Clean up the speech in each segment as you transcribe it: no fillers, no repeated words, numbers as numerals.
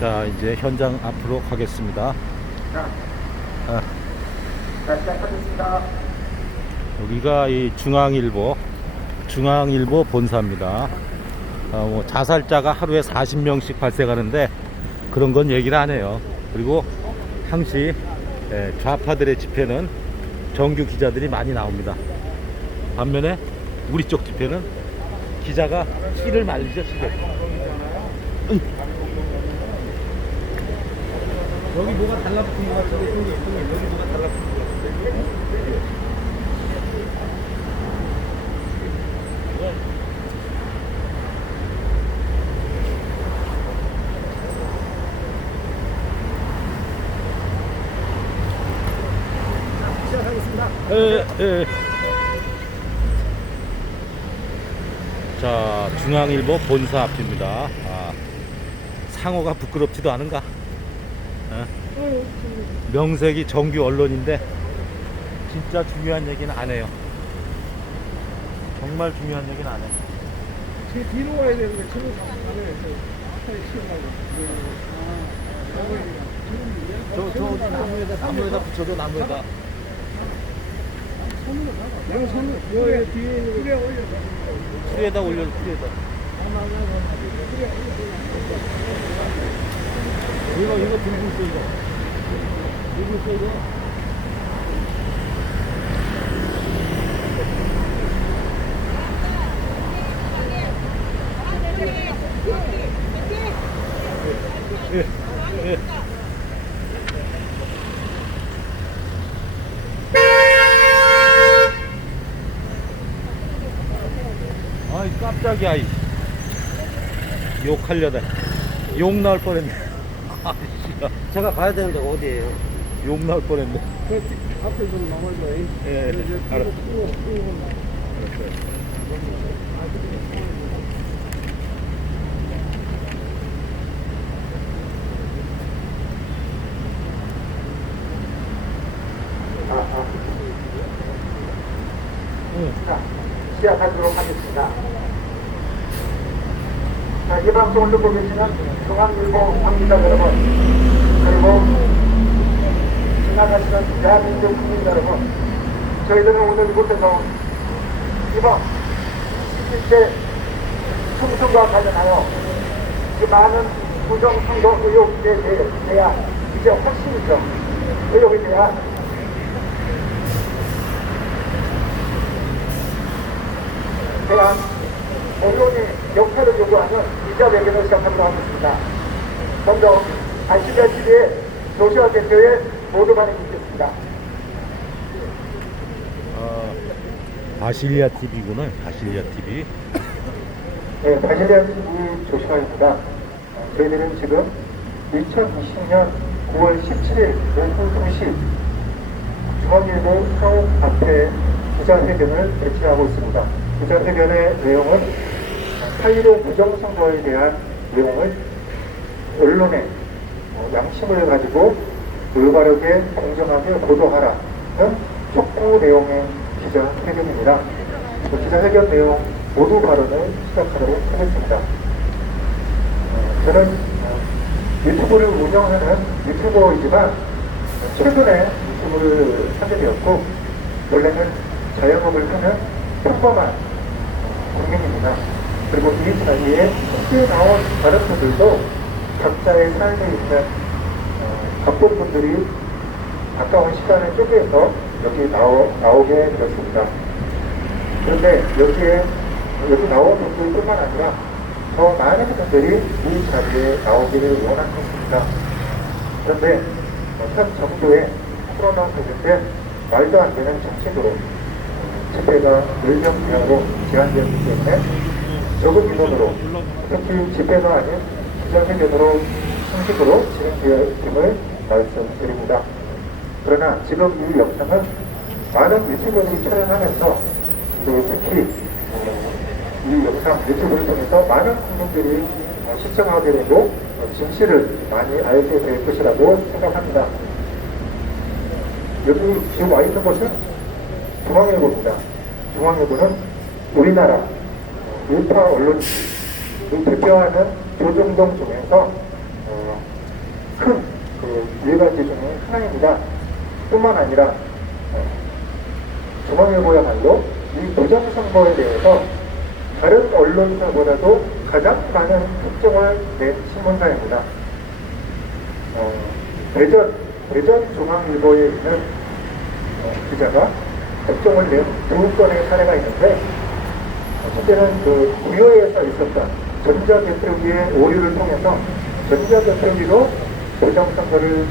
자, 이제 현장 앞으로 가겠습니다. 아, 시작하겠습니다. 여기가 이 중앙일보 본사입니다. 뭐 자살자가 하루에 40명씩 발생하는데 그런 건 얘기를 안 해요. 그리고 항시 좌파들의 집회는 정규 기자들이 많이 나옵니다. 반면에 우리 쪽 집회는 기자가 씨를 말리죠, 씨를. 여기 뭐가 달라붙은 것 같은데, 여기 뭐가 달라붙은 것 같은데. 시작하겠습니다. 예. 자, 중앙일보 본사 앞입니다. 상호가 부끄럽지도 않은가? 명색이 정규 언론인데 진짜 중요한 얘기는 안 해요. 정말 중요한 얘기는 안 해요. 제 뒤로 와야 되는데 저는 저 나무에다 붙여줘, 나무에다. 손을 뒤에 있는 거 올려. 트리에다 올려, 트리에다. 이거 들고 있어, 이거. 들고 있어, 이거. 예. 아이, 깜짝이야, 이. 욕하려다. 욕 나올 뻔했네. 아이씨야. 제가 가야 되는데 어디에요? 욕 나올 뻔했네. 앞에 좀 남아줘요. 예, 알았어. 자, 시작하도록 하겠습니다. 자, 이 방송을 듣고 계시는 중앙일보 관계자 여러분, 그리고 지나가시는 대한민국 국민 여러분, 저희들은 오늘 이곳에서 이번 11대 총선과 관련하여 이 많은 부정선거 의혹에 대한 이제 확신이죠. 의혹에 대한 언론의 역할을 요구하는 기자회견을 시작하도록 하겠습니다. 먼저 아시리아 TV의 조시아 대표의 모두 반응이 있겠습니다. 바실리아 TV구나, 바실리아 TV. 네, 바실리아 TV 조시아입니다. 저희들은 지금 2020년 9월 17일 오후 2시 중앙일보 사옥 앞에 기자회견을 개최하고 있습니다. 기자회견의 내용은 8.15 부정선거에 대한 내용을 언론의 양심을 가지고 올바르게 공정하게 보도하라는 촉구 내용의 기자회견입니다. 기자회견 내용 모두 발언을 시작하도록 하겠습니다. 저는 유튜브를 운영하는 유튜버이지만 최근에 유튜브를 하게 되었고 원래는 자영업을 하는 평범한 국민입니다. 그리고 이 사이에 함께 나온 다른 분들도 각자의 삶에 있는 바쁜 분들이 가까운 시간을 쪼개서 여기 나오게 되었습니다. 그런데 여기 나온 분들뿐만 아니라 더 많은 분들이 이 자리에 나오기를 원한 것입니다. 그런데 현 정부의 코로나 때문에 말도 안 되는 정책으로 집회가 일정기하고 제한되었기 때문에 적은 인원으로 특히 집회가 아닌 기자회견으로 형식으로 진행되었음을 말씀드립니다. 그러나 지금 이 영상은 많은 유튜버들이 촬영하면서 특히 이 영상 유튜브를 통해서 많은 국민들이 시청하게 되고 진실을 많이 알게 될 것이라고 생각합니다. 여기 지금 와 있는 곳은 중앙일보입니다. 중앙일보는 우리나라 우파 언론이 대표하는 조정동 중에서 큰 일관지 중에 하나입니다. 뿐만 아니라 중앙일보야말로 이 부정선거에 대해서 다른 언론사보다도 가장 많은 특종을 낸 신문사입니다. 대전 중앙일보에 있는 기자가 특종을 낸 두 건의 사례가 있는데, 첫째는 그 부여에서 있었던 전자개표기의 오류를 통해서 전자개표기로 부정선거를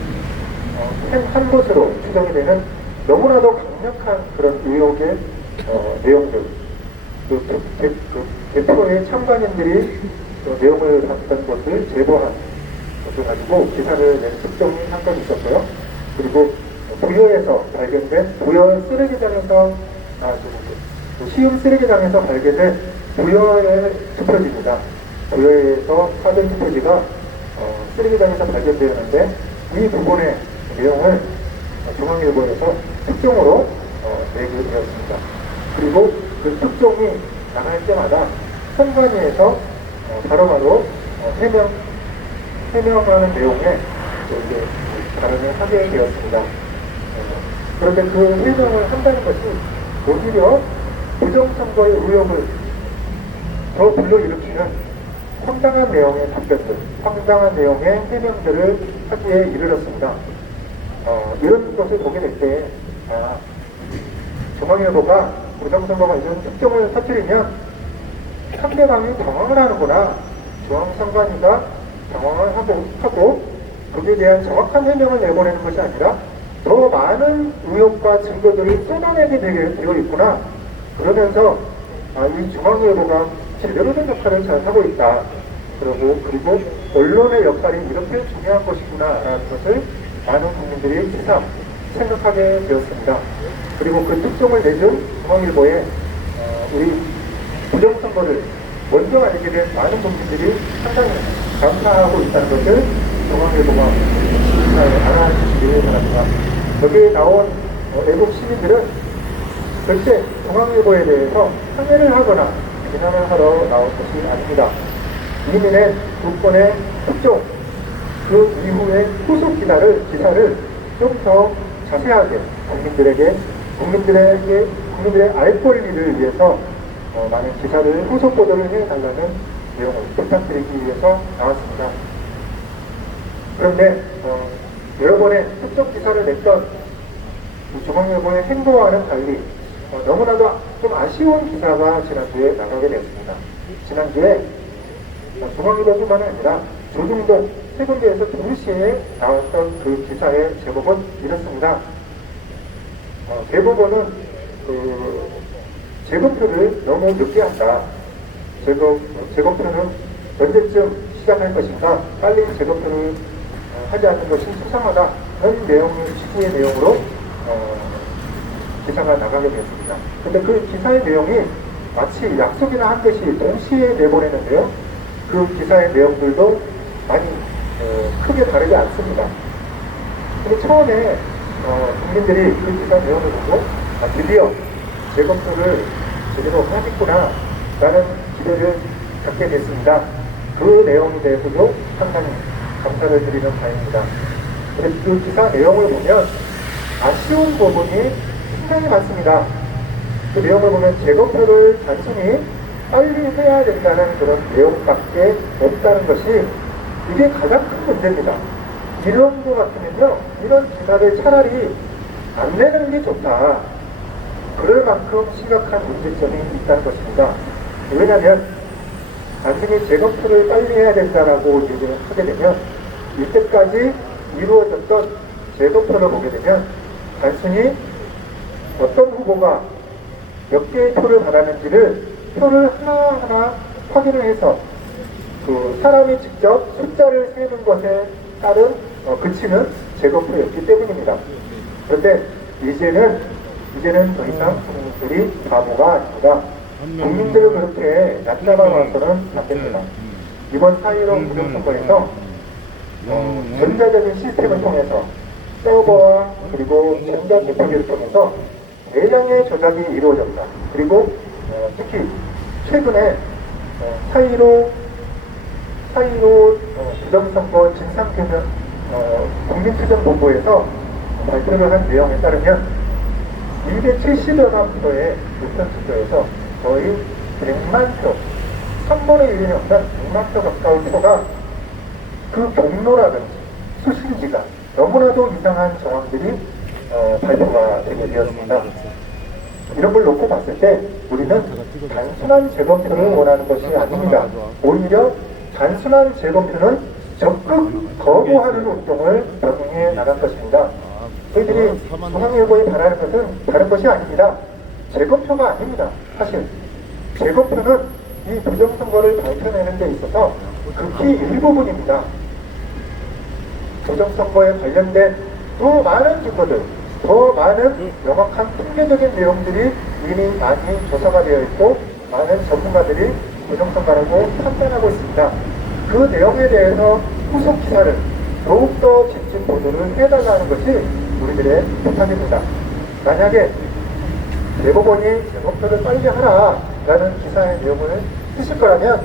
한 것으로 추정이 되는 너무나도 강력한 그런 의혹의 내용들, 그 개표의 참관인들이 내용을 봤던 것을 제보한 것을 가지고 기사를 낸 특종이 한 건 있었고요. 그리고 부여에서 발견된 부여 쓰레기장에서 시흥 쓰레기장에서 발견된 부여의 투표지입니다. 부여에서 사전 투표지가 쓰레기장에서 발견되었는데 이 부분의 내용을 중앙일보에서 특종으로 내게 되었습니다. 그리고 그 특종이 나갈 때마다 선관위에서 바로바로 해명하는 내용에 이제 발언을 하게 되었습니다. 그런데 그 해명을 한다는 것이 오히려 부정선거의 의혹을 더 불러일으키는 황당한 내용의 답변들, 황당한 내용의 해명들을 하기에 이르렀습니다. 이런 것을 보게 될 때, 중앙일보가 부정선거 관련 특종을 터뜨리면 상대방이 당황을 하는구나, 중앙선관위가 당황을 하고 거기에 대한 정확한 해명을 내보내는 것이 아니라 더 많은 의혹과 증거들을 쏟아내게 되어 있구나, 그러면서 이 중앙일보가 제대로 된 역할을 잘 하고 있다, 그리고 언론의 역할이 이렇게 중요한 것이구나라는 것을 많은 국민들이 새삼 생각하게 되었습니다. 그리고 그 특종을 내준 중앙일보에 우리 부정선거를 먼저 알게 된 많은 국민들이 상당히 감사하고 있다는 것을 중앙일보가 알아주시기 바랍니다. 여기에 나온 애국 시민들은 절대 중앙일보에 대해서 항의를 하거나 비난을 하러 나온 것이 아닙니다. 이미 낸 두 건의 특종, 그 이후의 후속 기사를 좀 더 자세하게 국민들의 알 권리를 위해서 많은 기사를 후속 보도를 해달라는 내용을 부탁드리기 위해서 나왔습니다. 그런데 여러 번의 특정 기사를 냈던 중앙일보의 행보와는 달리 너무나도 좀 아쉬운 기사가 지난주에 나가게 되었습니다. 지난주에 중앙일보뿐만 아니라 조중동 세 군데에서 동시에 나왔던 그 기사의 제목은 이렇습니다. 대부분은 재검표를 너무 늦게 한다. 재검표는 언제쯤 시작할 것인가? 빨리 재검표를 하지 않는 것이 수상하다. 그런 취지의 내용으로 기사가 나가게 되었습니다. 근데 그 기사의 내용이 마치 약속이나 한 듯이 동시에 내보내는데요. 그 기사의 내용들도 많이 크게 다르지 않습니다. 근데 처음에 국민들이 그 기사 내용을 보고 드디어 재검표를 제대로 하겠구나 라는 기대를 갖게 됐습니다. 그 내용에 대해서도 상당히 감사를 드리는 바입니다. 그런데 그 기사 내용을 보면 아쉬운 부분이 상당히 많습니다. 그 내용을 보면 재검표를 단순히 빨리 해야 된다는 그런 내용밖에 없다는 것이 이게 가장 큰 문제입니다. 이런 것 같으면요, 이런 기사를 차라리 안 내는 게 좋다. 그럴 만큼 심각한 문제점이 있다는 것입니다. 왜냐하면 단순히 재검표를 빨리 해야 된다라고 얘기를 하게 되면 이때까지 이루어졌던 재검표를 보게 되면 단순히 어떤 후보가 몇 개의 표를 받았는지를 표를 하나하나 확인을 해서 그 사람이 직접 숫자를 세는 것에 따른 그치는 재검표였기 때문입니다. 그런데 이제는 더 이상 국민들이 바보가 아닙니다. 국민들을 그렇게 얕잡아놔서는 안 됩니다. 이번 4.15 부정선거에서 전자적인 시스템을 통해서 서버와 그리고 전자개표기를 통해서 대량의 조작이 이루어졌다. 그리고 특히 최근에 4.15 부정선거 국민투쟁본부에서 발표를 한 내용에 따르면 270여만 표의 우편투표에서 거의 100만 표, 3분의 1이 넘는 100만 표 가까운 표가 그 경로라든지 수신지가 너무나도 이상한 정황들이 발표가 되게 되었습니다. 이런 걸 놓고 봤을 때 우리는 단순한 재검표를 원하는 것이 아닙니다. 오히려 단순한 재검표는 적극 거부하는 운동을 병행해 나갈 것입니다. 저희들이 중앙일보에 바라는 것은 다른 것이 아닙니다. 재검표가 아닙니다. 사실 재검표는 이 부정선거를 밝혀내는 데 있어서 극히 일부분입니다. 부정선거에 관련된 더 많은 증거들, 더 많은 명확한 통계적인 내용들이 이미 많이 조사가 되어 있고 많은 전문가들이 부정선거라고 판단하고 있습니다. 그 내용에 대해서 후속 기사를 더욱더 집중 보도를 해달라는 것이 우리들의 부탁입니다. 만약에 대법원이 재검표를 빨리 하라 라는 기사의 내용을 쓰실 거라면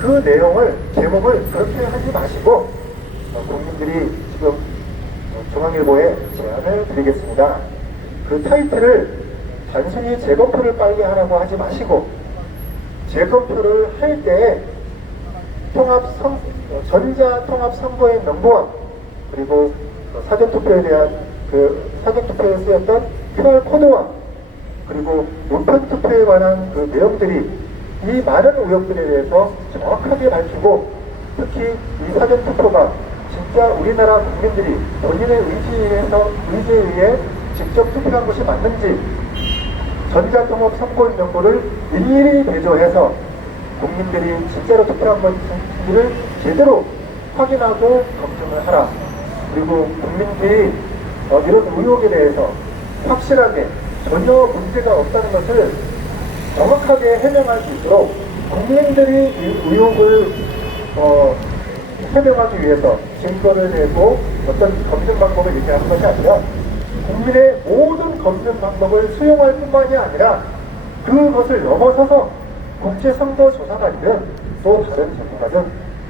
그 내용을, 제목을 그렇게 하지 마시고 국민들이 지금 중앙일보에 제안을 드리겠습니다. 그 타이틀을 단순히 재검표를 빨리 하라고 하지 마시고 재검표를 할 때 전자통합선거의 넘버원 그리고 사전투표에 대한 사전투표에 쓰였던 QR코드와 그리고 우편투표에 관한 그 내용들이 이 많은 의혹들에 대해서 정확하게 밝히고 특히 이 사전투표가 진짜 우리나라 국민들이 본인의 의지에 의해 직접 투표한 것이 맞는지 전자통합 선거인 정보를 일일이 대조해서 국민들이 진짜로 투표한 것인지를 제대로 확인하고 검증을 하라. 그리고 국민들이 이런 의혹에 대해서 확실하게 전혀 문제가 없다는 것을 정확하게 해명할 수 있도록 국민들이 이 의혹을 해명하기 위해서 증거를 내고 어떤 검증 방법을 얘기하는 것이 아니라 국민의 모든 검증 방법을 수용할 뿐만이 아니라 그것을 넘어서서 국제선거조사관이든 또 다른 전문가든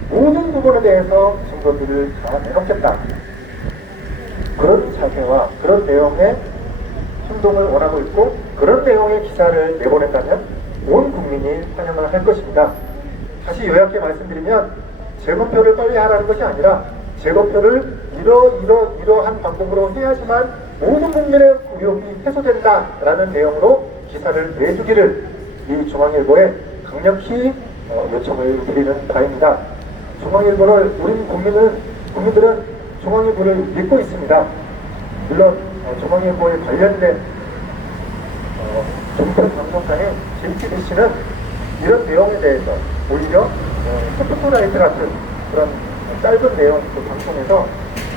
모든 부분에 대해서 증거들을 다 내놓겠다. 그런 자세와 그런 내용의 행동을 원하고 있고 그런 내용의 기사를 내보낸다면 온 국민이 환영을 할 것입니다. 다시 요약해 말씀드리면 재검표를 빨리 하라는 것이 아니라 재검표를 이러한 방법으로 해야지만 모든 국민의 의혹이 해소된다라는 내용으로 기사를 내주기를 이 중앙일보에 강력히 요청을 드리는 바입니다. 중앙일보를 우리 국민들은 중앙일보를 믿고 있습니다. 물론 중앙일보에 관련된 종편 방송사인 JTBC는 이런 내용에 대해서 오히려 스포트라이트 같은 그런 짧은 내용 그 방송에서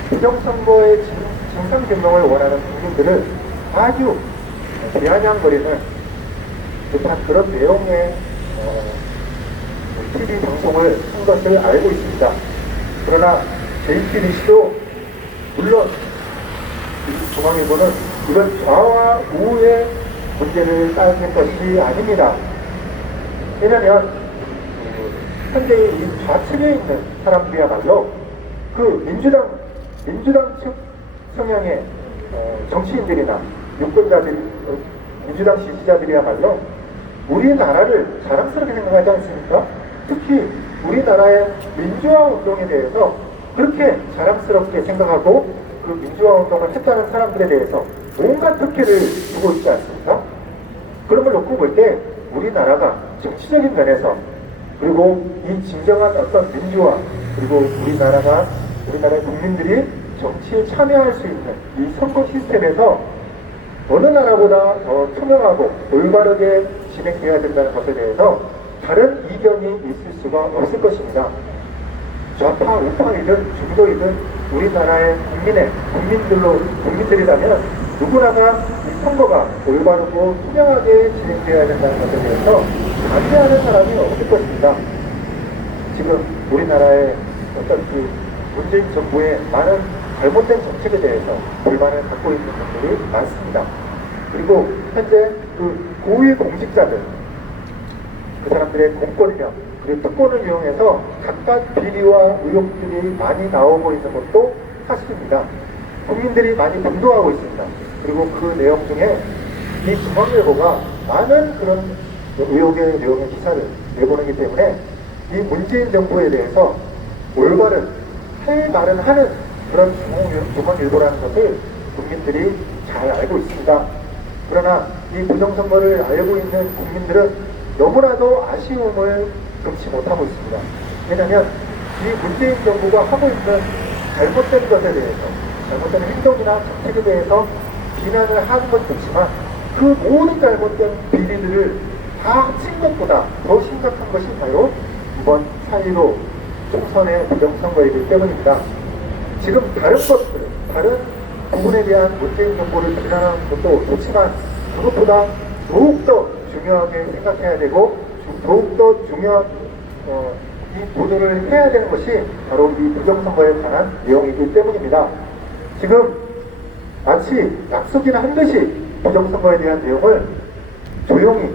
부정선거의 진상규명을 원하는 국민들을 아주 비아냥거리는 듯한 그런 내용의 TV 방송을 한 것을 알고 있습니다. 그러나 JTBC도 물론 중앙일보는 이건 좌와 우의 문제를 따질 것이 아닙니다. 왜냐하면 현재 이 좌측에 있는 사람들이야말로 그 민주당 측 성향의 정치인들이나 유권자들이 민주당 지지자들이야말로 우리나라를 자랑스럽게 생각하지 않습니까? 특히 우리나라의 민주화 운동에 대해서 그렇게 자랑스럽게 생각하고 그 민주화 운동을 했다는 사람들에 대해서 온갖 특혜를 주고 있지 않습니까? 그런 걸 놓고 볼 때 우리나라가 정치적인 면에서 그리고 이 진정한 어떤 민주화 그리고 우리나라의 국민들이 정치에 참여할 수 있는 이 선거 시스템에서 어느 나라보다 더 투명하고 올바르게 진행되어야 된다는 것에 대해서 다른 이견이 있을 수가 없을 것입니다. 좌파, 우파이든 중도이든 우리나라의 국민들이라면 누구나가 이 선거가 올바르고 투명하게 진행되어야 된다는 것에 대해서 반대하는 사람이 없을 것입니다. 지금 우리나라의 어떤 그 문재인 정부의 많은 잘못된 정책에 대해서 불만을 갖고 있는 분들이 많습니다. 그리고 현재 그 고위 공직자들, 그 사람들의 공권력, 그리고 특권을 이용해서 각각 비리와 의혹들이 많이 나오고 있는 것도 사실입니다. 국민들이 많이 분노하고 있습니다. 그리고 그 내용 중에 이 중앙일보가 많은 그런 의혹의 내용의 기사를 내보내기 때문에 이 문재인 정부에 대해서 올바른 할 말은 하는 그런 중앙일보라는 것을 국민들이 잘 알고 있습니다. 그러나 이 부정선거를 알고 있는 국민들은 너무나도 아쉬움을 금치 못하고 있습니다. 왜냐하면 이 문재인 정부가 하고 있는 잘못된 것에 대해서, 잘못된 행동이나 정책에 대해서 비난을 하는 건 좋지만 그 모든 잘못된 비리들을 다 합친 것보다 더 심각한 것이 바로 이번 4.15 총선의 부정선거이기 때문입니다. 지금 다른 것들, 다른 부분에 대한 문재인 정부를 비난하는 것도 좋지만 그것보다 더욱더 중요하게 생각해야 되고 더욱더 중요한 이 보도를 해야 되는 것이 바로 이 부정선거에 관한 내용이기 때문입니다. 지금 마치 약속이나 한 듯이 부정선거에 대한 내용을 조용히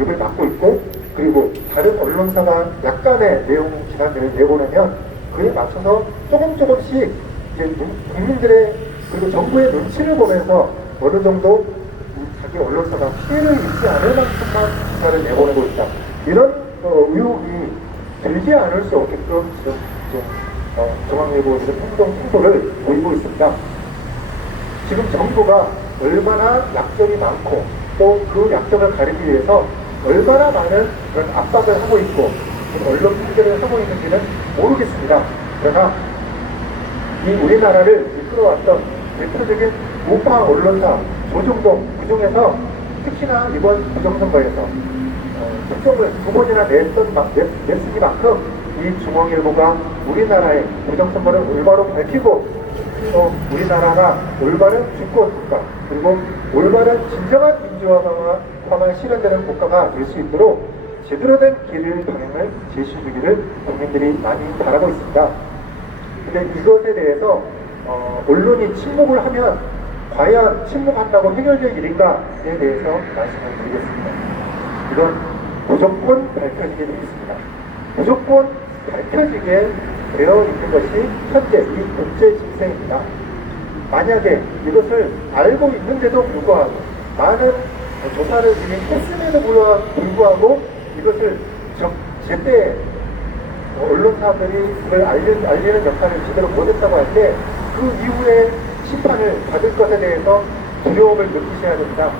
입을 막고 있고 그리고 다른 언론사가 약간의 내용 기사들을 내보내면 그에 맞춰서 조금씩 이제 국민들의 그리고 정부의 눈치를 보면서 어느 정도 자기 언론사가 피해를 입지 않을 만큼만 기사를 내보내고 있다. 이런 의혹이 들지 않을 수 없게끔 지금 중앙일보 행동 행보를 보이고 있습니다. 지금 정부가 얼마나 약점이 많고 또 그 약점을 가리기 위해서 얼마나 많은 그런 압박을 하고 있고 언론 통제를 하고 있는지는 모르겠습니다. 그러나 이 우리나라를 이끌어왔던 대표적인 우파 언론사 조중동 그중에서 특히나 이번 부정선거에서 특종을 2번이나 냈으니만큼 이 중앙일보가 우리나라의 부정선거를 올바로 밝히고 또 우리나라가 올바른 주권국가 그리고 올바른 진정한 민주화가 실현되는 국가가 될 수 있도록 제대로 된 길을 방향을 제시해주기를 국민들이 많이 바라고 있습니다. 근데 이것에 대해서 언론이 침묵을 하면 과연 침묵한다고 해결될 일인가에 대해서 말씀을 드리겠습니다. 이건 무조건 밝혀지게 되어 있습니다. 무조건 밝혀지게 되어 있는 것이 현재 이 국제情勢입니다. 만약에 이것을 알고 있는데도 불구하고 많은 조사를 했음에도 불구하고 이것을 제때 언론사들이 그걸 알리는 역할을 제대로 못했다고 할 때 그 이후에 심판을 받을 것에 대해서 두려움을 느끼셔야 됩니다.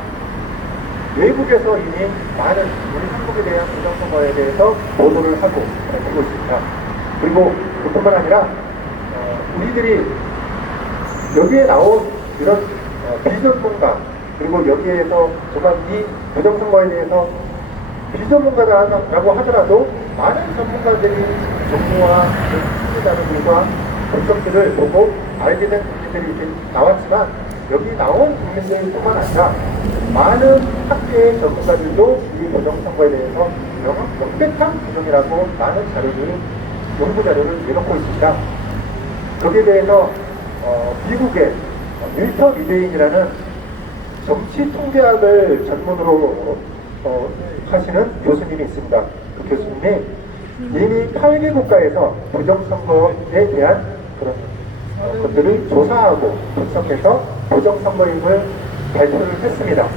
외국에서 이미 많은 우리 한국에 대한 부정선거에 대해서 보도를 하고 밝히고 있습니다. 그리고 그뿐만 아니라 우리들이 여기에 나온 이런 비전문가 그리고 여기에서 정말 이 부정선거에 대해서 비전문가라고 하더라도 많은 전문가들이 정부와 투자자들과 분석들을 보고 알게 된 국민들이 이렇게 나왔지만 여기 나온 국민들뿐만 아니라 많은 학계의 전문가들도 이 부정선거에 대해서 명백한 부정이라고 많은 자료를 연구 자료를 내놓고 있습니다. 거기에 대해서 미국의 밀터 리데인이라는 정치 통계학을 전문으로 하시는 교수님이 있습니다. 그 교수님이 이미 8개 국가에서 부정선거에 대한 그런 것들을 조사하고 분석해서 부정선거임을 발표를 했습니다.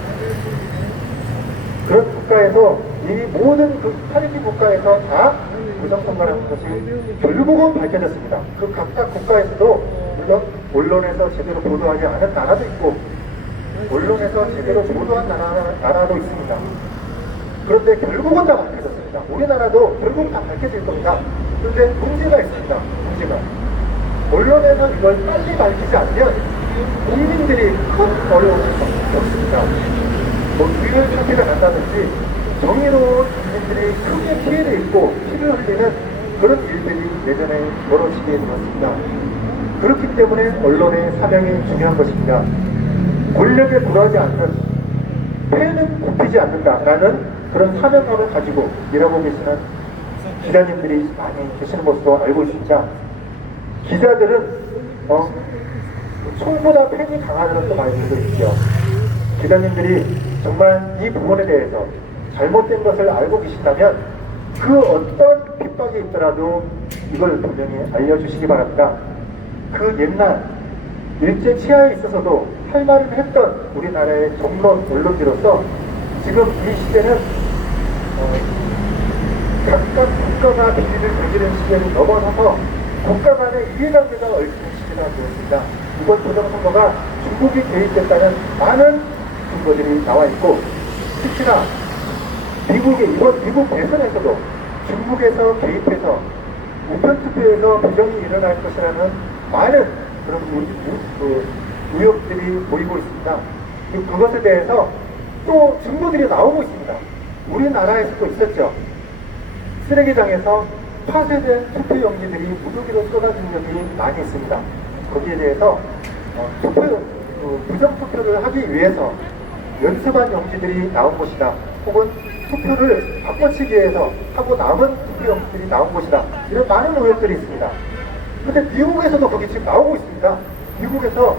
그런 국가에서 이미 모든 그 8개 국가에서 다 부정선거라는 것이 결국은 밝혀졌습니다. 그 각각 국가에서도 물론 언론에서 제대로 보도하지 않은 나라도 있고 언론에서 제대로 보도한 나라도 있습니다. 그런데 결국은 다 밝혀졌습니다. 우리나라도 결국 다 밝혀질 겁니다. 그런데 문제가 있습니다. 문제가. 언론에서 이걸 빨리 밝히지 않으면 국민들이 큰 어려움을 겪습니다. 뭐 위를 사태가 난다든지 정의로운 국민들이 크게 피해를 입고 피를 흘리는 그런 일들이 예전에 벌어지게 되었습니다. 그렇기 때문에 언론의 사명이 중요한 것입니다. 권력에 굴하지 않는 폐는 굽히지 않는다라는 그런 사명감을 가지고 일하고 계시는 기자님들이 많이 계시는 것으로 알고 있습니다. 기자들은 총보다 팬이 강하다는 또 말씀도 있죠. 기자님들이 정말 이 부분에 대해서 잘못된 것을 알고 계신다면 그 어떤 핍박이 있더라도 이걸 분명히 알려주시기 바랍니다. 그 옛날 일제 치하에 있어서도 할 말을 했던 우리나라의 정론 언론지로서 지금 이 시대는 각각 국가가 비리를 저지른 시대를 넘어서서 국가 간의 이해관계가 얽힌 시대가 되었습니다. 이번 부정선거가 중국이 개입됐다는 많은 증거들이 나와 있고, 특히나 이번 미국 대선에서도 중국에서 개입해서 우편투표에서 부정이 일어날 것이라는 많은 그런 의혹들이 보이고 있습니다. 그리고 그것에 대해서 또 증거들이 나오고 있습니다. 우리나라에서도 있었죠. 쓰레기장에서 파쇄된 투표용지들이 무더기로 쏟아진 적이 많이 있습니다. 거기에 대해서 부정투표를 하기 위해서 연습한 용지들이 나온 것이다. 혹은 투표를 바꿔치기 위해서 하고 남은 투표용지들이 나온 것이다. 이런 많은 의혹들이 있습니다. 근데 미국에서도 그게 지금 나오고 있습니다. 미국에서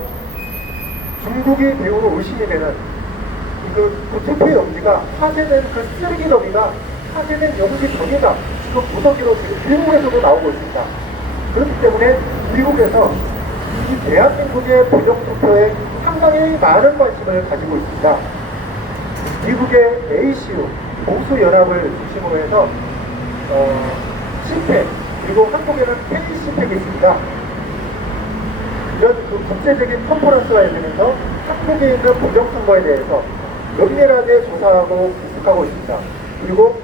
중국이 배우로 의심이 되는 그 투표용지가 파쇄된 그 쓰레기 더미가 파쇄된 용지 더미가 그 무더기로 지금 미국에서도 나오고 있습니다. 그렇기 때문에 미국에서 이 대한민국의 부정투표에 상당히 많은 관심을 가지고 있습니다. 미국의 ACU, 보수연합을 중심으로 해서 CPEC, 그리고 한국에는 KCPEC이 있습니다. 이런 그 국제적인 컨퍼런스가 열리면서 한국에 있는 부정선거에 대해서 면밀하게 조사하고 분석하고 있습니다. 그리고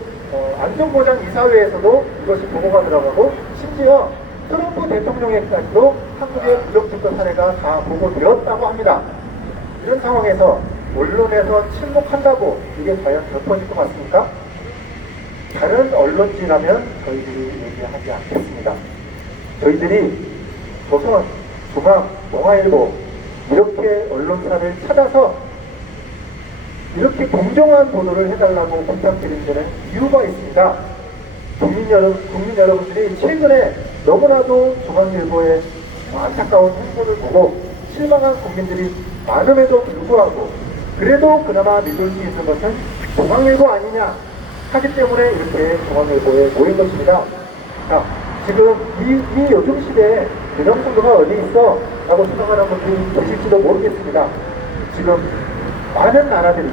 안전보장이사회에서도 이것이 보고가 들어가고, 심지어 트럼프 대통령에까지도 한국의 부정투표 사례가 다 보고되었다고 합니다. 이런 상황에서 언론에서 침묵한다고 이게 과연 몇 번일 것 같습니까? 다른 언론지라면 저희들이 얘기하지 않겠습니다. 저희들이 조선, 중앙, 동아일보 이렇게 언론사를 찾아서 이렇게 공정한 보도를 해달라고 부탁드린 데는 이유가 있습니다. 국민 여러분들이 최근에 너무나도 중앙일보의 안타까운 행보를 보고 실망한 국민들이 많음에도 불구하고 그래도 그나마 믿을 수 있는 것은 중앙일보 아니냐 하기 때문에 이렇게 중앙일보에 모인 것입니다. 자, 지금 이 요즘 시대에 부정선거가 어디 있어? 라고 생각하는 분들이 계실지도 모르겠습니다. 지금 많은 나라들이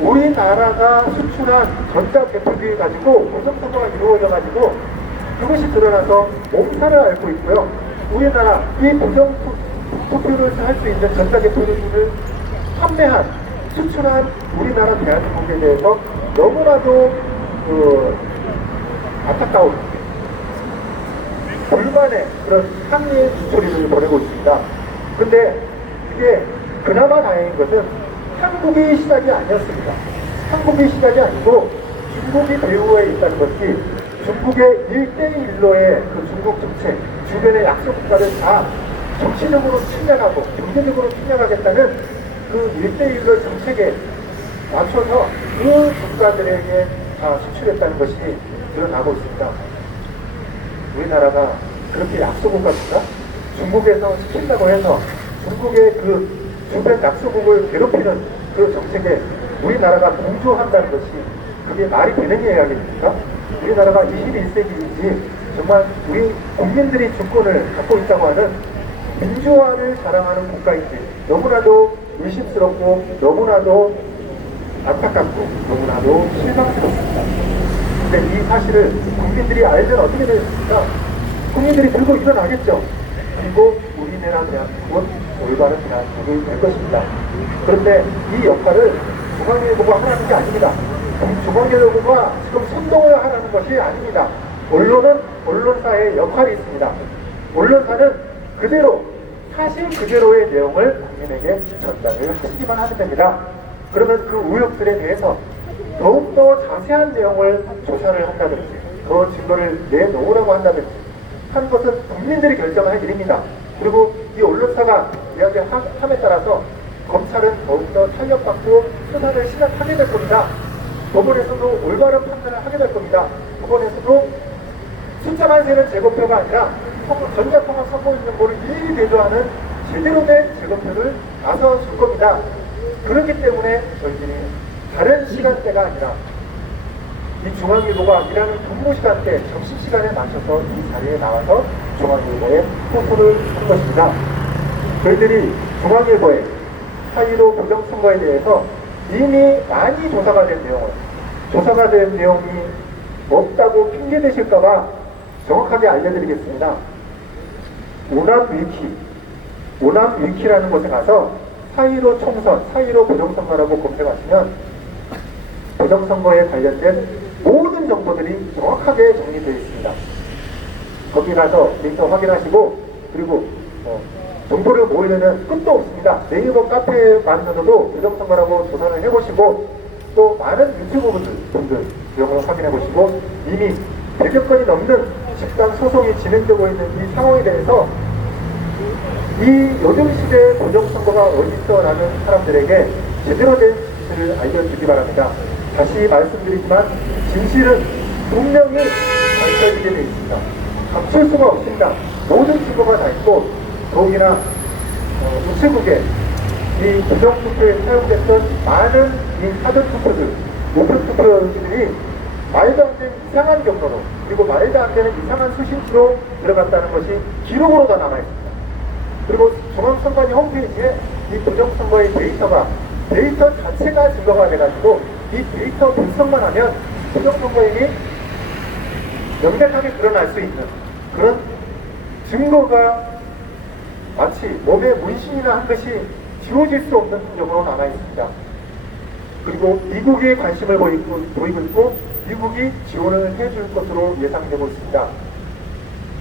우리나라가 수출한 전자제품을 가지고 부정선거가 이루어져가지고 그것이 드러나서 몸살을 앓고 있고요. 우리나라 이 부정투표를 할 수 있는 전자제품을 판매한, 수출한 우리나라 대한민국에 대해서 너무나도 안타까운 불만의 그런 항의의 소리를 보내고 있습니다. 근데 이게 그나마 다행인 것은 한국이 시작이 아니었습니다. 한국이 시작이 아니고 중국이 배후에 있다는 것이 중국의 1대1로의 그 중국 정책, 주변의 약소국가를 다 정치적으로 침략하고 경제적으로 침략하겠다는 그 1대1로 정책에 맞춰서 그 국가들에게 다 수출했다는 것이 드러나고 있습니다. 우리나라가 그렇게 약소국가입니까? 중국에서 시킨다고 해서 중국의 그 주변 약소국을 괴롭히는 그 정책에 우리나라가 동조한다는 것이 그게 말이 되는 이야기입니까? 우리나라가 21세기이지 정말 우리 국민들이 주권을 갖고 있다고 하는 민주화를 자랑하는 국가인지 너무나도 의심스럽고 너무나도 안타깝고 너무나도 실망스럽습니다. 근데 이 사실을 국민들이 알면 어떻게 되겠습니까? 국민들이 들고 일어나겠죠. 그리고 우리나라 대한민국은 올바른 대한민국이 될 것입니다. 그런데 이 역할을 중앙일보가 하라는 게 아닙니다. 중앙일보가 지금 선동을 하라는 것이 아닙니다. 언론은 언론사의 역할이 있습니다. 언론사는 그대로 사실 그대로의 내용을 국민에게 전달을 하시기만 하면 됩니다. 그러면 그 의혹들에 대해서 더욱더 자세한 내용을 조사를 한다든지 더 증거를 내놓으라고 한다든지 하는 것은 국민들이 결정할 일입니다. 그리고 이 언론사가 이야기함에 따라서 검찰은 더욱더 탄력받고 수사를 시작하게 될 겁니다. 법원에서도 올바른 판단을 하게 될 겁니다. 법원에서도 숫자만 세는 재검표가 아니라 전자통화 선거 있는 거를 일일이 대조하는 제대로 된 재검표를 나서줄 겁니다. 그렇기 때문에 저희들이 다른 시간대가 아니라 이 중앙일보가 일하는 근무 시간대, 점심시간에 맞춰서 이 자리에 나와서 중앙일보에 호소를 한 것입니다. 저희들이 중앙일보에 4.15 부정선거에 대해서 이미 많이 조사가 된 내용이 없다고 핑계대실까봐 정확하게 알려드리겠습니다. 오남위키라는 곳에 가서 4.15 총선, 4.15 부정선거라고 검색하시면 부정선거에 관련된 모든 정보들이 정확하게 정리되어 있습니다. 거기 가서 데이터 확인하시고, 그리고 정보를 모으려면 끝도 없습니다. 네이버 카페만으로도 부정선거라고 조사를 해보시고, 또 많은 유튜브 분들 영어를 확인해보시고, 이미 100여 건이 넘는 집단 소송이 진행되고 있는 이 상황에 대해서 이 요즘시대 부정선거가 어디있어라는 사람들에게 제대로 된 진실을 알려주기 바랍니다. 다시 말씀드리지만 진실은 분명히 밝혀지게 되어 있습니다. 감출 수가 없습니다. 모든 증거가 다 있고, 더욱이나 우체국에 이 부정투표에 사용됐던 많은 이 사전투표들, 오픈투표들이 말도 안 되는 이상한 경로로, 그리고 말도 안 되는 이상한 수신수로 들어갔다는 것이 기록으로 다 남아있습니다. 그리고 중앙선관위 홈페이지에 이 부정선거의 데이터 자체가 증거가 돼가지고 이 데이터 분석만 하면 부정선거인이 명백하게 드러날 수 있는 그런 증거가 마치 몸에 문신이나 한 것이 지워질 수 없는 흔적으로 남아있습니다. 그리고 미국이 관심을 보이고 있고 미국이 지원을 해줄 것으로 예상되고 있습니다.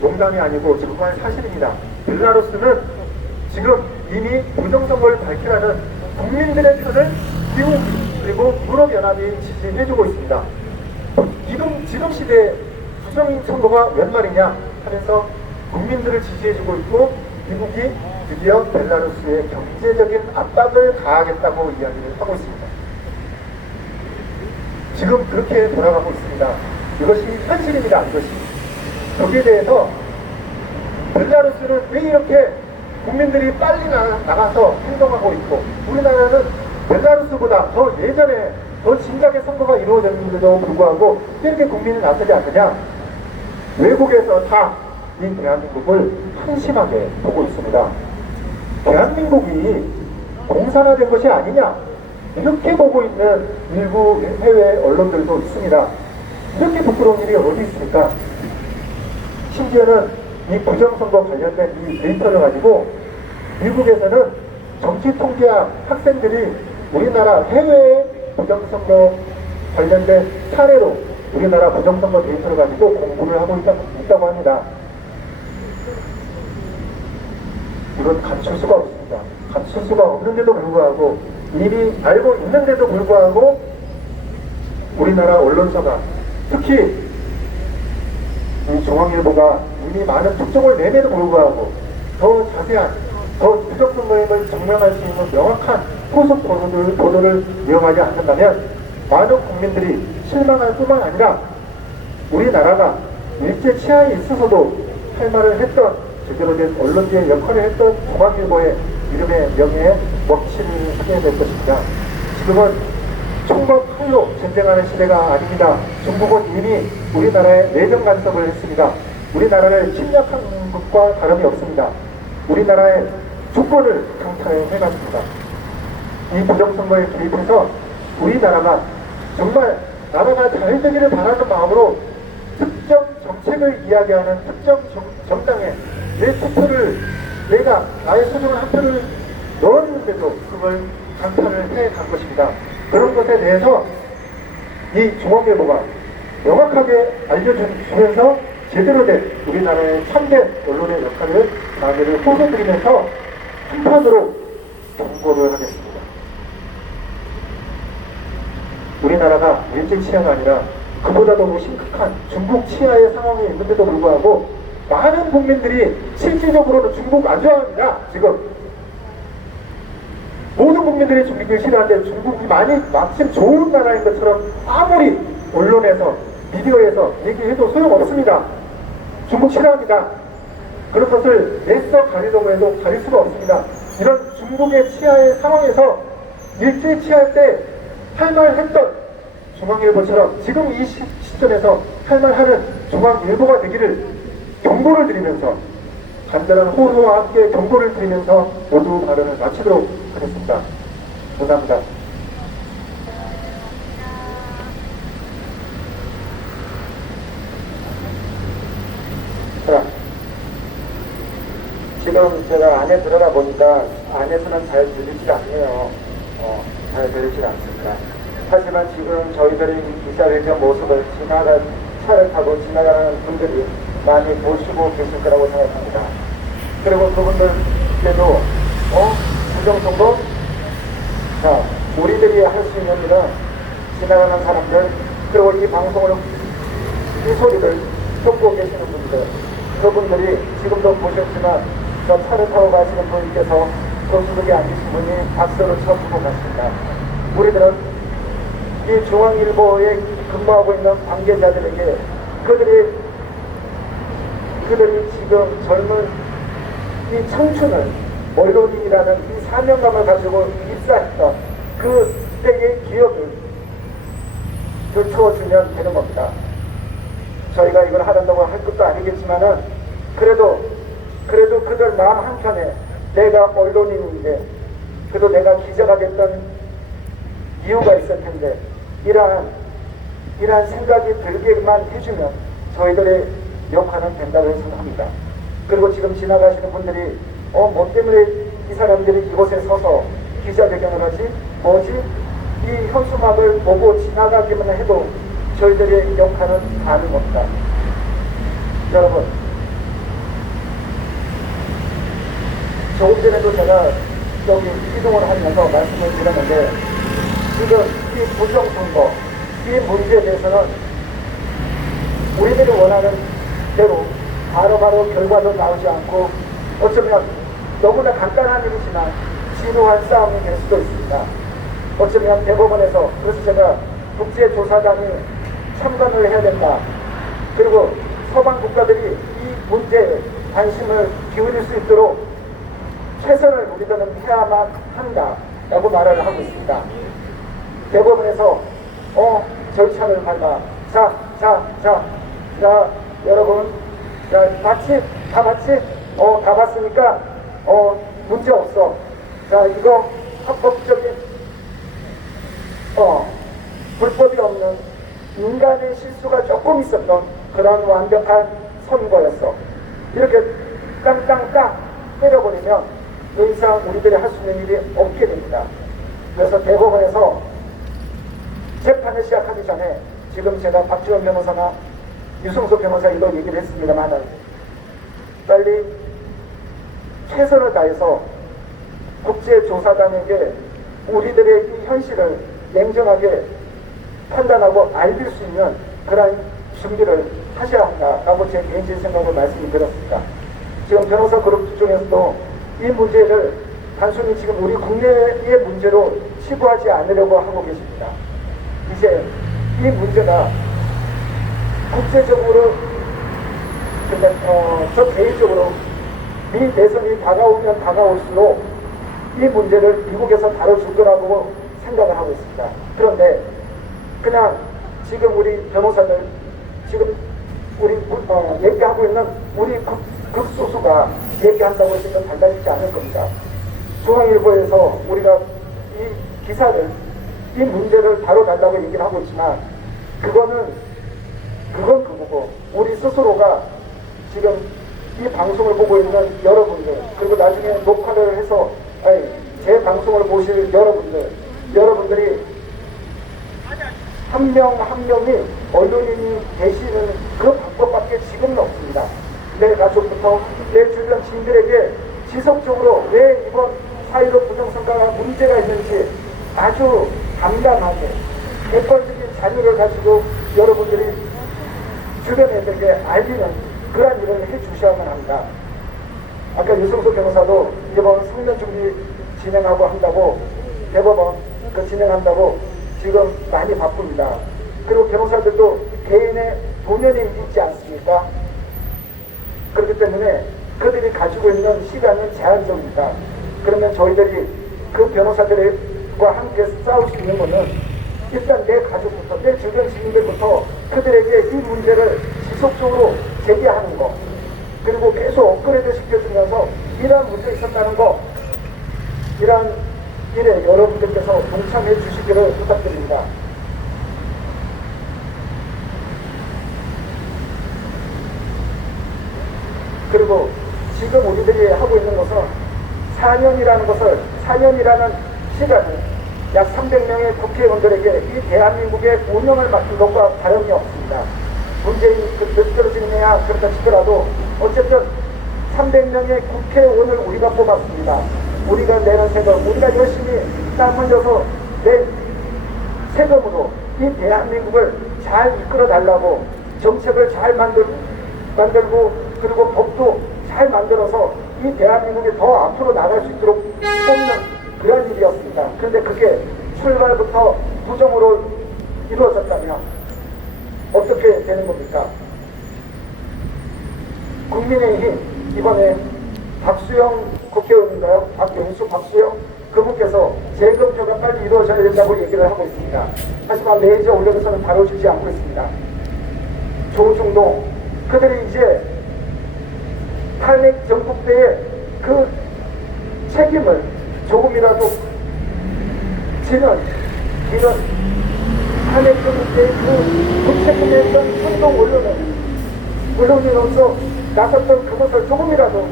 농담이 아니고 정말 사실입니다. 벨라루스는 지금 이미 부정선거를 밝히라는 국민들의 표를 미국 그리고 유럽연합이 지지해주고 있습니다. 지금 시대에 부정선거가 웬 말이냐 하면서 국민들을 지지해주고 있고, 미국이 드디어 벨라루스에 경제적인 압박을 가하겠다고 이야기를 하고 있습니다. 지금 그렇게 돌아가고 있습니다. 이것이 현실입니다. 이것이. 거기에 대해서 벨라루스는 왜 이렇게 국민들이 빨리 나가서 행동하고 있고, 우리나라는 벨라루스보다 더 예전에 더 진작에 선거가 이루어졌는데도 불구하고 이렇게 국민이 나서지 않느냐? 외국에서 다 이 대한민국을 한심하게 보고 있습니다. 대한민국이 공산화된 것이 아니냐? 이렇게 보고 있는 일부 해외 언론들도 있습니다. 이렇게 부끄러운 일이 어디 있습니까? 심지어는 이 부정선거 관련된 이 데이터를 가지고 미국에서는 정치통계학 학생들이 우리나라 해외 부정선거 관련된 사례로 우리나라 부정선거 데이터를 가지고 공부를 하고 있다고 합니다. 이건 감출 수가 없습니다. 감출 수가 없는데도 불구하고, 이미 알고 있는데도 불구하고 우리나라 언론사가, 특히 이 중앙일보가 이미 많은 특종을 내매도 불구하고 더 자세한, 더 부정선거임을 증명할 수 있는 명확한 후속 보도를 이용하지 않는다면 많은 국민들이 실망할 뿐만 아니라 우리나라가 일제 치하에 있어서도 할 말을 했던, 제대로 된 언론계의 역할을 했던 중앙일보의 이름의 명예에 먹칠을 하게 될 것입니다. 지금은 총과 칼로 전쟁하는 시대가 아닙니다. 중국은 이미 우리나라에 내정 간섭을 했습니다. 우리나라를 침략한 것과 다름이 없습니다. 우리나라의 주권을 강탈해갔습니다. 이 부정선거에 개입해서 우리나라가 정말 나라가 잘 되기를 바라는 마음으로 특정 정책을 이야기하는 특정 정당에 내 투표를, 내가 나의 소중한 한 표를 넣었는데도 그걸 강탈을 해간 것입니다. 그런 것에 대해서 이 중앙일보가 명확하게 알려주면서 제대로 된 우리나라의 참된 언론의 역할을 나에게 호소드리면서 한편으로 경고를 하겠습니다. 우리나라가 일제 치하가 아니라 그보다 더 심각한 중국 치하의 상황이 있는데도 불구하고 많은 국민들이 실질적으로는 중국 안 좋아합니다. 지금 모든 국민들이 중국을 싫어하는데 중국이 마침 좋은 나라인 것처럼 아무리 언론에서 미디어에서 얘기해도 소용없습니다. 중국 싫어합니다. 그런 것을 애써 가리려고 해도 가릴 수가 없습니다. 이런 중국의 치하의 상황에서 일제 치하 때 할 말 했던 중앙일보처럼 지금 이 시점에서 할 말 하는 중앙일보가 되기를 경고를 드리면서 간절한 호소와 함께 경고를 드리면서 모두 발언을 마치도록 하겠습니다. 감사합니다. 자, 지금 제가 안에 들어가 보니까 안에서는 잘 들리지 않네요. 잘 들리지 않습니다. 하지만 지금 저희들의 이 기자회견 모습을 차를 타고 지나가는 분들이 많이 보시고 계실 거라고 생각합니다. 그리고 그분들께도 부정선거? 자, 우리들이 할 수 있는 일은 지나가는 사람들, 그리고 이 방송을 이 소리를 듣고 계시는 분들, 그분들이 지금도 보셨지만 저 차를 타고 가시는 분께서 조수석에 앉으신 분이 박수를 쳐주고 갔습니다. 우리들은 이 중앙일보에 근무하고 있는 관계자들에게 그들이 지금 젊은 이 청춘을 언론인이라는 이 사명감을 가지고 입사했던 그때의 기억을 되새어주면 되는 겁니다. 저희가 이걸 하란다고 할 것도 아니겠지만은 그래도 그들 마음 한켠에 내가 언론인인데 그래도 내가 기자가 됐던 이유가 있을 텐데 이러한 생각이 들게만 해주면 저희들의 역할은 된다고 생각합니다. 그리고 지금 지나가시는 분들이 뭐 때문에 이 사람들이 이곳에 서서 기자회견을 하지? 뭐지? 이 현수막을 보고 지나가기만 해도 저희들의 역할은 다른 겁니다. 여러분, 조금 전에도 제가 여기 이동을 하면서 말씀을 드렸는데 지금 이 부정선거, 이 문제에 대해서는 우리들이 원하는 대로 바로바로 결과도 나오지 않고 어쩌면 너무나 간단한 일이지만 진후한 싸움이 될 수도 있습니다. 어쩌면 대법원에서, 그래서 제가 국제조사단이 참관을 해야 된다. 그리고 서방 국가들이 이 문제에 관심을 기울일 수 있도록 최선을 우리들은 해야만 한다 라고 말을 하고 있습니다. 대법원에서 절차를 밟아 자 여러분, 자 다 봤으니까 문제 없어. 자, 이거 합법적인 불법이 없는 인간의 실수가 조금 있었던 그런 완벽한 선거였어. 이렇게 깡깡깡 때려버리면 더 이상 우리들이 할 수 있는 일이 없게 됩니다. 그래서 대법원에서 재판을 시작하기 전에 지금 제가 박지원 변호사나 유승수 변호사 이런 얘기를 했습니다만 빨리 최선을 다해서 국제조사단에게 우리들의 이 현실을 냉정하게 판단하고 알릴 수 있는 그런 준비를 하셔야 한다라고 제 개인적인 생각을 말씀드렸습니다. 지금 변호사 그룹 중에서도 이 문제를 단순히 지금 우리 국내의 문제로 치부하지 않으려고 하고 계십니다. 이제 이 문제가 국제적으로, 저 개인적으로 미 대선이 다가오면 다가올수록 이 문제를 미국에서 다뤄줄 거라고 생각을 하고 있습니다. 그런데 그냥 지금 우리 변호사들, 지금 우리 얘기하고 있는 우리 극소수가 얘기한다고 해서 달라지지 않을 겁니다. 중앙일보에서 우리가 이 기사를, 이 문제를 다뤄달라고 얘기를 하고 있지만 그건 그거고 우리 스스로가 지금 이 방송을 보고 있는 여러분들, 그리고 나중에 녹화를 해서 제 방송을 보실 여러분들이 한 명 한 명이 언론인이 되시는 그 방법밖에 지금은 없습니다. 내 가족부터 내 주변 지인들에게 지속적으로 왜 이번 4.15 부정선거가 문제가 있는지 아주 담담하게 객관적인 자료를 가지고 여러분들이 주변 애들에게 알리는 그런 일을 해주셔야만 합니다. 아까 유승수 변호사도 이번 성면 준비 진행하고 한다고, 대법원 진행한다고 지금 많이 바쁩니다. 그리고 변호사들도 개인의 도면이 있지 않습니까? 그렇기 때문에 그들이 가지고 있는 시간은 제한적입니다. 그러면 저희들이 그 변호사들과 함께 싸울 수 있는 것은 일단 내 가족부터, 내 주변 시민들부터 그들에게 이 문제를 지속적으로 제기하는 것, 그리고 계속 업그레이드 시켜주면서 이러한 문제 있었다는 거, 이러한 일에 여러분들께서 동참해 주시기를 부탁드립니다. 그리고 지금 우리들이 하고 있는 것은 4년이라는 시간을 약 300명의 국회의원들에게 이 대한민국의 운영을 맡긴 것과 다름이 없습니다. 문재인 몇 대로 진행해야 그렇다 치더라도 어쨌든 300명의 국회의원을 우리가 뽑았습니다. 우리가 내는 세금, 우리가 열심히 땀 흘려서 낸 세금으로 이 대한민국을 잘 이끌어 달라고 정책을 잘 만들고 그리고 법도 잘 만들어서 이 대한민국이 더 앞으로 나갈 수 있도록 뽑는 그런 일이었습니다. 그런데 그게 출발부터 부정으로 이루어졌다면 어떻게 되는 겁니까? 국민의힘 이번에 박수영 국회의원인가요? 박수영 그분께서 재검표가 빨리 이루어져야 된다고 얘기를 하고 있습니다. 하지만 메이저 언론에서는 다뤄주지 않고 있습니다. 조중동 그들이 이제 탄핵 전국대의 그 책임을 조금이라도 지는 탄핵 전국대의 그 책임에 있던 행동 언론인으로서 나섰던 그것을 조금이라도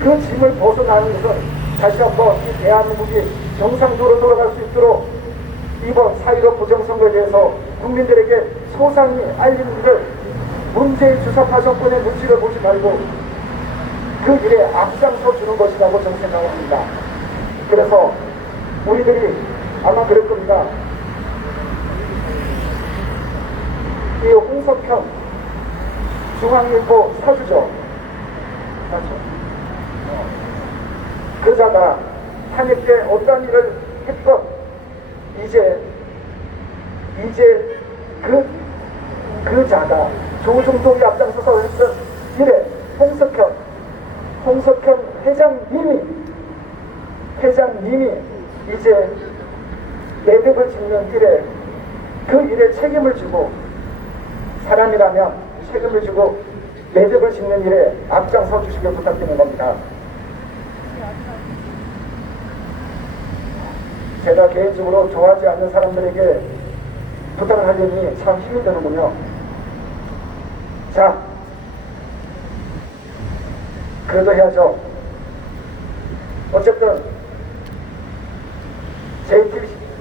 그 짐을 벗어나는 것은 다시 한번 이 대한민국이 정상적으로 돌아갈 수 있도록 이번 4.15 부정선거에 대해서 국민들에게 소상히 알리는 일을 문재인 주사파 정권의 눈치를 보지 말고 그 일에 앞장서 주는 것이라고 저는 생각합니다. 그래서 우리들이 아마 그럴 겁니다. 이 홍석현 중앙일보 사주죠. 그자가 탄핵 때 어떤 일을 했건 이제 그 자가 조중동이 앞장서서 했던 일에 홍석현 회장님이 이제 매듭을 짓는 일에 그 일에 책임을 지고 사람이라면 책임을 지고 매듭을 짓는 일에 앞장서 주시길 부탁드리는 겁니다. 제가 개인적으로 좋아하지 않는 사람들에게 부탁을 하려니 참 힘이 드는군요. 자, 그래도 해야죠. 어쨌든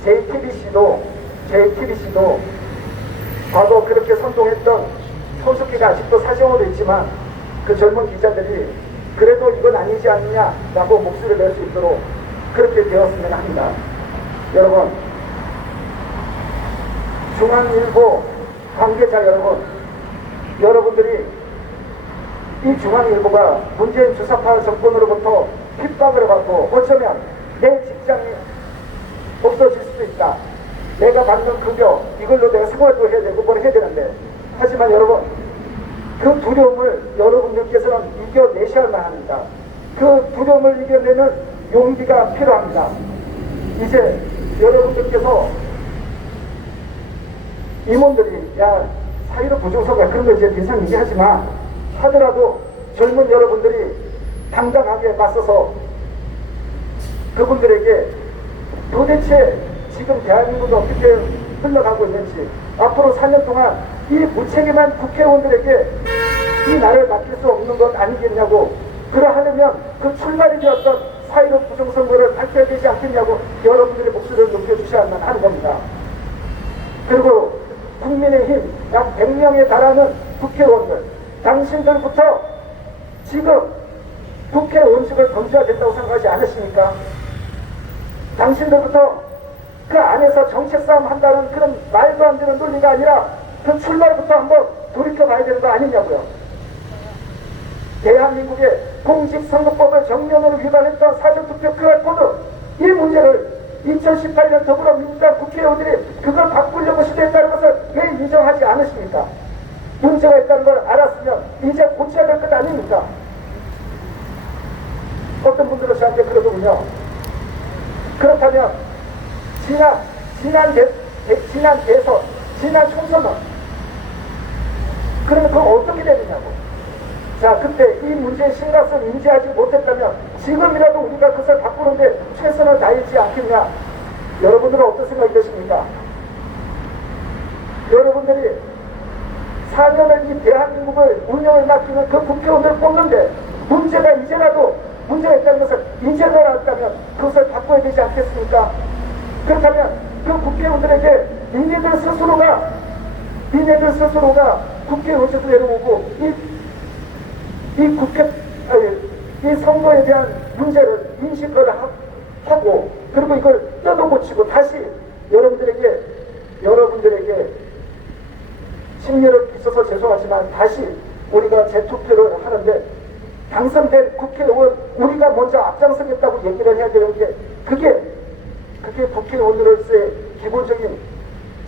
JTBC도 과거 그렇게 선동했던 손석희가 아직도 사정으로 있지만 그 젊은 기자들이 그래도 이건 아니지 않느냐라고 목소리를 낼 수 있도록 그렇게 되었으면 합니다. 여러분, 중앙일보 관계자 여러분들이 이 중앙일보가 문재인 주사파 정권으로부터 핍박을 받고 어쩌면 내 직장이 없어질 수도 있다. 내가 받는 급여 이걸로 내가 생활도 해야 되고 뭘 해야 되는데 하지만 여러분 그 두려움을 여러분들께서는 이겨내셔야만 합니다. 그 두려움을 이겨내는 용기가 필요합니다. 이제 여러분들께서 임원들이 야 4.15 부정선거 그런 거 이제 인상 얘기하지만 하더라도 젊은 여러분들이 당당하게 맞서서 그분들에게 도대체 지금 대한민국이 어떻게 흘러가고 있는지 앞으로 4년 동안 이 무책임한 국회의원들에게 이 나라를 맡길 수 없는 것 아니겠냐고 그러하려면 그 출발이 되었던 4.15 부정선거를 발표해야 되지 않겠냐고 여러분들의 목소리를 높여주셔야만 하는 겁니다. 그리고 국민의힘 약 100명에 달하는 국회의원들 당신들부터 지금 국회의원직을 던져야 된다고 생각하지 않으십니까? 당신들부터 그 안에서 정책 싸움 한다는 그런 말도 안 되는 논리가 아니라 그 출발부터 한번 돌이켜봐야 되는 거 아니냐고요. 대한민국의 공직선거법을 정면으로 위반했던 사전투표 QR코드 이 문제를 2018년 더불어민주당 국회의원들이 그걸 바꾸려고 시도했다는 것을 왜 인정하지 않으십니까? 문제가 있다는 걸 알았으면 이제 고쳐야 될 것 아닙니까? 어떤 분들은 저한테 그러더군요. 그렇다면 지난 지난 대선, 지난 총선은 그러면 그건 어떻게 되느냐고. 자, 그때 이 문제의 심각성을 인지하지 못했다면 지금이라도 우리가 그것을 바꾸는데 최선을 다하지 않겠냐. 여러분들은 어떤 생각이 드십니까? 여러분들이 4년을 이 대한민국을 운영을 맡기는 그 국회의원들을 뽑는데 문제가 이제라도 문제가 있다는 것을 이제라도 알았다면 그것을 바꿔야 되지 않겠습니까? 그렇다면 그 국회의원들에게 니네들 스스로가 국회의원에서 내려오고 이 선거에 대한 문제를 인식을 하고 그리고 이걸 뜯어고치고 다시 여러분들에게 심려를 있어서 죄송하지만 다시 우리가 재투표를 하는데 당선된 국회의원 우리가 먼저 앞장서겠다고 얘기를 해야 되는 게 그게 국회의원으로서의 기본적인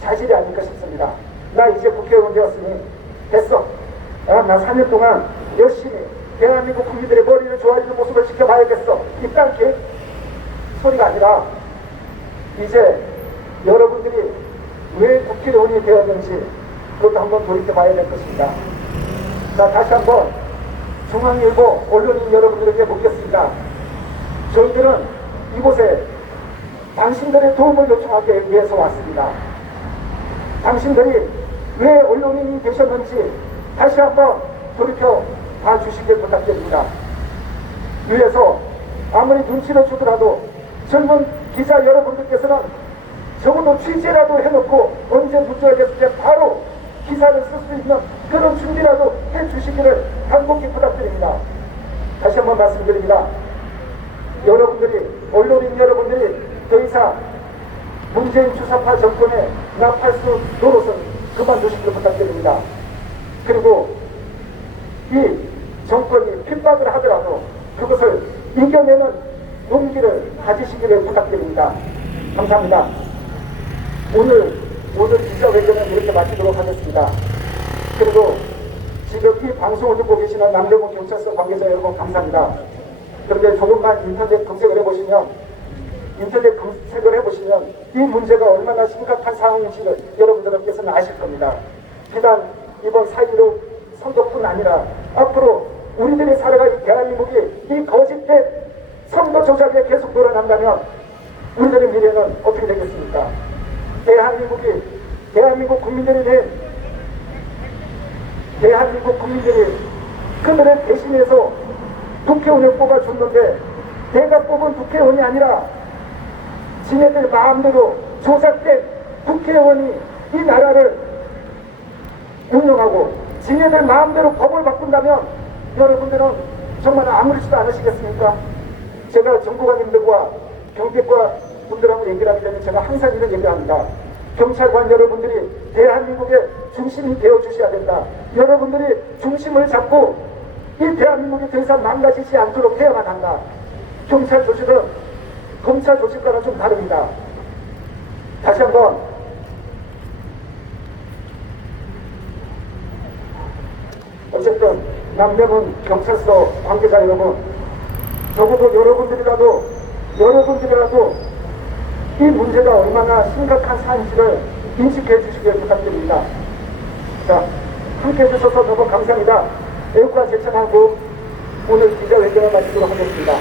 자질이 아닐까 싶습니다. 나 이제 국회의원 되었으니 됐어. 나 4년 동안 열심히 대한민국 국민들의 머리를 조아리는 모습을 지켜봐야겠어. 이딴 소리가 아니라 이제 여러분들이 왜 국회의원이 되었는지 그것도 한번 돌이켜봐야 될 것입니다. 자, 다시 한번 중앙일보 언론인 여러분들에게 묻겠습니다. 저희들은 이곳에 당신들의 도움을 요청하기 위해서 왔습니다. 당신들이 왜 언론인이 되셨는지 다시 한번 돌이켜 봐주시길 부탁드립니다. 위에서 아무리 눈치를 주더라도 젊은 기자 여러분들께서는 적어도 취재라도 해놓고 언제 문제가 됐을 때 바로 기사를 쓸 수 있는 그런 준비라도 해주시기를 간곡히 부탁드립니다. 다시 한번 말씀드립니다. 여러분들이, 언론인 여러분들이 더 이상 문재인 주사파 정권의 나팔수 노릇은 그만두시기를 부탁드립니다. 그리고 이 정권이 핍박을 하더라도 그것을 이겨내는 용기를 가지시기를 부탁드립니다. 감사합니다. 오늘 기자회견은 이렇게 마치도록 하겠습니다. 그리고 지금 이 방송을 듣고 계시는 남대문 경찰서 관계자 여러분 감사합니다. 그런데 조금만 인터넷 검색을 해보시면 이 문제가 얼마나 심각한 상황인지를 여러분들께서는 아실 겁니다. 비단 이번 4.15 선거뿐 아니라 앞으로 우리들이 살아갈 대한민국이 이 거짓된 선거 조작에 계속 돌아난다면 우리들의 미래는 어떻게 되겠습니까? 대한민국 국민들이 그들을 대신해서 국회의원을 뽑아줬는데 내가 뽑은 국회의원이 아니라 지네들 마음대로 조작된 국회의원이 이 나라를 운영하고 지네들 마음대로 법을 바꾼다면 여러분들은 정말 아무렇지도 않으시겠습니까? 제가 정보관님들과 경비과 분들하고 얘기를 하게 되면 제가 항상 이런 얘기를 합니다. 경찰관 여러분들이 대한민국의 중심이 되어주셔야 된다. 여러분들이 중심을 잡고 이 대한민국이 더 이상 망가지지 않도록 해야만 한다. 경찰 조직은 검찰 조직과는 좀 다릅니다. 다시 한번 어쨌든 남대문 경찰서 관계자 여러분, 적어도 여러분들이라도 이 문제가 얼마나 심각한 사안인지를 인식해 주시길 부탁드립니다. 자, 함께 해주셔서 너무 감사합니다. 애국가 제천하고 오늘 기자회견을 마치도록 하겠습니다.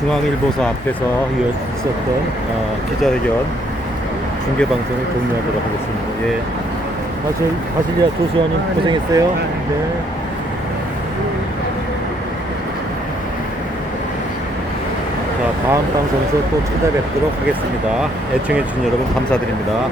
중앙일보소 앞에서 있었던 기자회견 중계방송을 종료하도록 하겠습니다. 예. 가실리아 조수아님 고생했어요. 네. 자, 다음 방송에서 또 찾아뵙도록 하겠습니다. 애청해주신 여러분 감사드립니다.